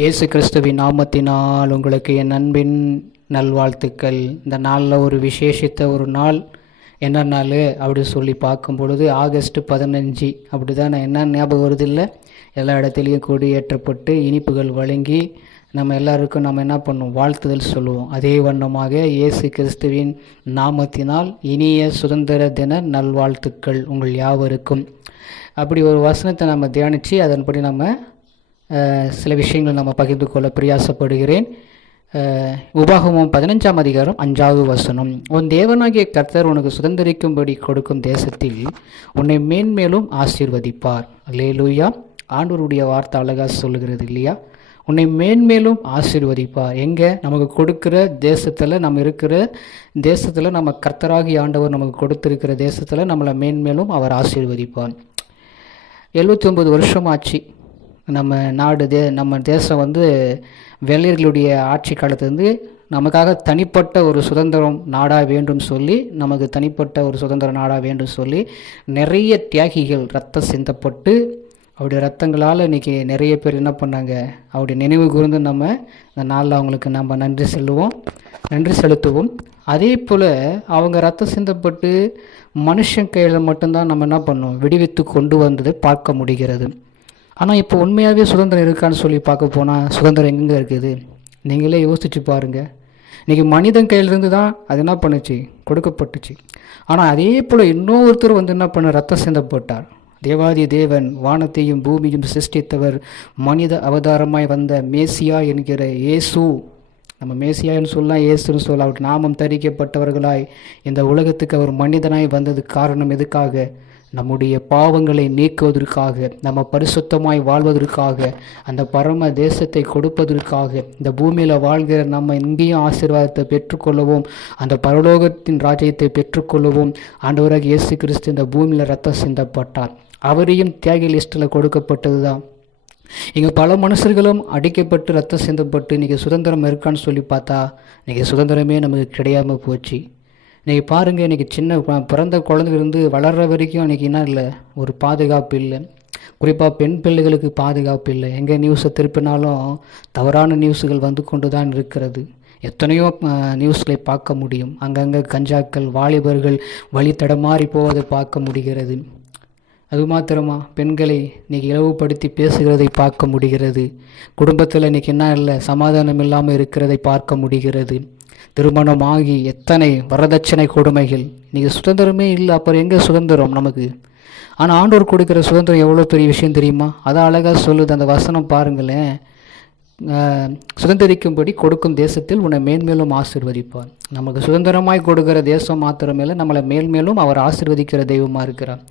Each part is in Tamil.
இயேசு கிறிஸ்துவின் நாமத்தினால் உங்களுக்கு என் அன்பின் நல்வாழ்த்துக்கள். இந்த நாளில் ஒரு விசேஷித்த ஒரு நாள் என்ன நாள் அப்படி சொல்லி பார்க்கும் பொழுது ஆகஸ்ட் பதினஞ்சு. அப்படி தான் என்ன ஞாபகம் வருது இல்லை எல்லா இடத்துலையும் கொடி ஏற்றப்பட்டு இனிப்புகள் வழங்கி நம்ம எல்லாருக்கும் நம்ம என்ன பண்ணுவோம்? வாழ்த்துதல் சொல்லுவோம். அதே வண்ணமாக இயேசு கிறிஸ்துவின் நாமத்தினால் இனிய சுதந்திர தின நல்வாழ்த்துக்கள் உங்கள் யாவருக்கும். அப்படி ஒரு வசனத்தை நம்ம தியானித்து அதன்படி நம்ம சில விஷயங்கள் நம்ம பகிர்ந்து கொள்ள பிரியாசப்படுகிறேன். உபாகமும் பதினஞ்சாம் அதிகாரம் அஞ்சாவது வசனம். உன் தேவனாகிய கர்த்தர் உனக்கு சுதந்திரிக்கும்படி கொடுக்கும் தேசத்தில் உன்னை மேன்மேலும் ஆசீர்வதிப்பார். லேலூயா ஆண்டோருடைய வார்த்தை அழகாக சொல்லுகிறது இல்லையா? உன்னை மேன்மேலும் ஆசீர்வதிப்பார். எங்கே? நமக்கு கொடுக்குற தேசத்தில் நம்ம இருக்கிற தேசத்தில் நம்ம கர்த்தராகி ஆண்டவர் நமக்கு கொடுத்துருக்கிற தேசத்தில் நம்மளை மேன்மேலும் அவர் ஆசீர்வதிப்பார். எழுபத்தி ஒன்பது வருஷம் ஆச்சு நம்ம நாடு தே நம்ம தேசம் வந்து வெள்ளையர்களுடைய ஆட்சி காலத்துலேருந்து நமக்காக தனிப்பட்ட ஒரு சுதந்திரம் நாடாக வேண்டும் சொல்லி நமக்கு தனிப்பட்ட ஒரு சுதந்திர நாடாக வேண்டும் சொல்லி நிறைய தியாகிகள் ரத்தம் சிந்தப்பட்டு அவருடைய ரத்தங்களால் இன்றைக்கி நிறைய பேர் என்ன பண்ணாங்க? அவருடைய நினைவு கூர்ந்து நம்ம இந்த நாளில் அவங்களுக்கு நம்ம நன்றி செல்லுவோம். நன்றி செலுத்துவோம். அதே போல் அவங்க ரத்தம் சிந்தப்பட்டு மனுஷன் கையில் மட்டும்தான் நம்ம என்ன பண்ணோம்? விடுவித்து கொண்டு வந்ததை பார்க்க முடிகிறது. ஆனால் இப்போ உண்மையாகவே சுதந்திரம் இருக்கான்னு சொல்லி பார்க்க போனால் சுதந்திரம் எங்கே இருக்குது? நீங்களே யோசிச்சு பாருங்கள் இன்றைக்கி மனிதன் கையிலிருந்து தான் அது என்ன பண்ணுச்சு? கொடுக்கப்பட்டுச்சு. ஆனால் அதே போல் இன்னொருத்தர் வந்து என்ன பண்ண ரத்தம் சிந்தப்பட்டார் தேவாதி தேவன் வானத்தையும் பூமியும் சிருஷ்டித்தவர் மனித அவதாரமாய் வந்த மேசியா என்கிற இயேசு. நம்ம மேசியான்னு சொல்லலாம் இயேசுன்னு சொல்லலாம் அவர் நாமம் தரிக்கப்பட்டவர்களாய் இந்த உலகத்துக்கு அவர் மனிதனாய் வந்தது காரணம் எதுக்காக? நம்முடைய பாவங்களை நீக்குவதற்காக நம்ம பரிசுத்தமாய் வாழ்வதற்காக அந்த பரம தேசத்தை கொடுப்பதற்காக இந்த பூமியில் வாழ்கிற நம்ம இங்கேயும் ஆசீர்வாதத்தை பெற்றுக்கொள்ளவும் அந்த பரலோகத்தின் ராஜ்யத்தை பெற்றுக்கொள்ளவும் ஆண்டவராக இயேசு கிறிஸ்து இந்த பூமியில் ரத்தம் சிந்தப்பட்டார். அவரையும் தியாகி லிஸ்ட்டில் கொடுக்கப்பட்டது தான் இங்கே பல மனுஷர்களும் அடிக்கப்பட்டு ரத்தம் சிந்தப்பட்டு இன்றைக்கி சுதந்திரம் இருக்கான்னு சொல்லி பார்த்தா இன்றைக்கி சுதந்திரமே நமக்கு கிடையாமல் போச்சு. இன்றைக்கி பாருங்கள் இன்றைக்கி சின்ன பிறந்த குழந்தைலேருந்து வளர்கிற வரைக்கும் இன்றைக்கி என்ன இல்லை? ஒரு பாதுகாப்பு இல்லை. குறிப்பாக பெண் பிள்ளைகளுக்கு பாதுகாப்பு இல்லை. எங்கே நியூஸை திருப்பினாலும் தவறான நியூஸுகள் வந்து கொண்டு தான் இருக்கிறது. எத்தனையோ நியூஸ்களை பார்க்க முடியும். அங்கங்கே கஞ்சாக்கள் வாலிபர்கள் வழி தடமாறி போவதை பார்க்க முடிகிறது. அது மாத்திரமா பெண்களை இன்றைக்கி இலவுபடுத்தி பேசுகிறதை பார்க்க முடிகிறது. குடும்பத்தில் இன்னைக்கு என்ன இல்லை? சமாதானம் இல்லாமல் இருக்கிறதை பார்க்க முடிகிறது. திருமணமாகி எத்தனை வரதட்சணை கொடுமைகள். நீங்கள் சுதந்திரமே இல்லை அப்புறம் எங்கே சுதந்திரம் நமக்கு? ஆனால் ஆண்டோர் கொடுக்குற சுதந்திரம் எவ்வளோ பெரிய விஷயம் தெரியுமா? அதான் அழகாக சொல்லுது அந்த வசனம் பாருங்களேன். சுதந்திரிக்கும்படி கொடுக்கும் தேசத்தில் உன்னை மேன்மேலும் ஆசிர்வதிப்பார். நமக்கு சுதந்திரமாய் கொடுக்கிற தேசம் மாத்திரமேல நம்மளை மேல்மேலும் அவர் ஆசிர்வதிக்கிற தெய்வமாக இருக்கிறார்.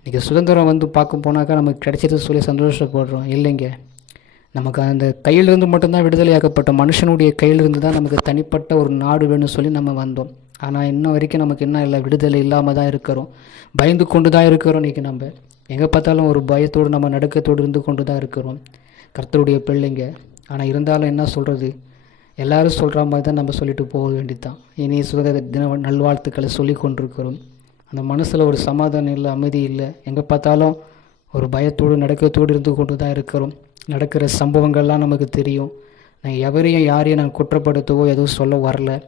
இன்றைக்கி சுதந்திரம் வந்து பார்க்க போனாக்கா நமக்கு கிடைச்சது சொல்லி சந்தோஷப்படுறோம். இல்லைங்க. நமக்கு அந்த கையிலிருந்து மட்டும்தான் விடுதலையாக்கப்பட்ட மனுஷனுடைய கையிலிருந்து தான் நமக்கு தனிப்பட்ட ஒரு நாடு வேணும்னு சொல்லி நம்ம வந்தோம். ஆனால் இன்ன வரைக்கும் நமக்கு என்ன இல்லை விடுதலை இல்லாமல் தான் இருக்கிறோம். பயந்து கொண்டு தான் இருக்கிறோம் இன்றைக்கி நம்ம. எங்கே பார்த்தாலும் ஒரு பயத்தோடு நம்ம நடுக்கத்தோடு இருந்து கொண்டு தான் இருக்கிறோம். கர்த்தருடைய பிள்ளைங்க. ஆனால் இருந்தாலும் என்ன சொல்கிறது எல்லோரும் சொல்கிற மாதிரி தான் நம்ம சொல்லிட்டு போக வேண்டியதுதான். இனி சுதந்திர தின நல்வாழ்த்துக்களை சொல்லி கொண்டிருக்கிறோம். அந்த மனசில் ஒரு சமாதானம் இல்லை அமைதி இல்லை. எங்கே பார்த்தாலும் ஒரு பயத்தோடு நடுக்கத்தோடு இருந்து கொண்டு தான் இருக்கிறோம். நடக்கிற சம்பவங்கள்லாம் நமக்கு தெரியும். நான் எவரையும் யாரையும் நான் குற்றப்படுத்தவோ எதுவும் சொல்ல வரல.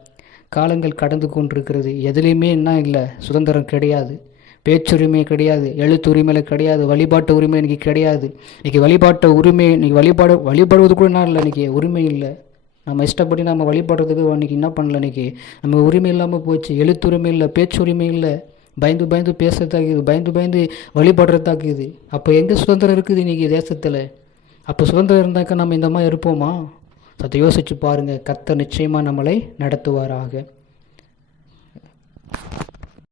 காலங்கள் கடந்து கொண்டிருக்கிறது. எதுலேயுமே என்ன இல்லை. சுதந்திரம் கிடையாது. பேச்சுரிமை கிடையாது. எழுத்து உரிமையில் கிடையாது. வழிபாட்டு உரிமை இன்றைக்கி கிடையாது. இன்றைக்கி வழிபாட்டு உரிமை இன்னைக்கு வழிபாடு வழிபடுவது கூட என்ன இல்லை. இன்றைக்கி உரிமை இல்லை. நம்ம இஷ்டப்படி நம்ம வழிபடுறதுக்கு அன்றைக்கி என்ன பண்ணல இன்றைக்கி நம்ம உரிமை இல்லாமல் போச்சு. எழுத்துரிமை இல்லை. பேச்சுரிமை இல்லை. பயந்து பயந்து பேசுறதாக்குது. பயந்து பயந்து வழிபடுறதாக்குது. அப்போ எங்கே சுதந்திரம் இருக்குது இன்றைக்கி தேசத்தில்? அப்போ சுதந்திரம் இருந்தாக்க நம்ம இந்த மாதிரி இருப்போமா? அதை யோசித்து பாருங்கள் கர்த்தர் நிச்சயமாக நம்மளை நடத்துவாராக.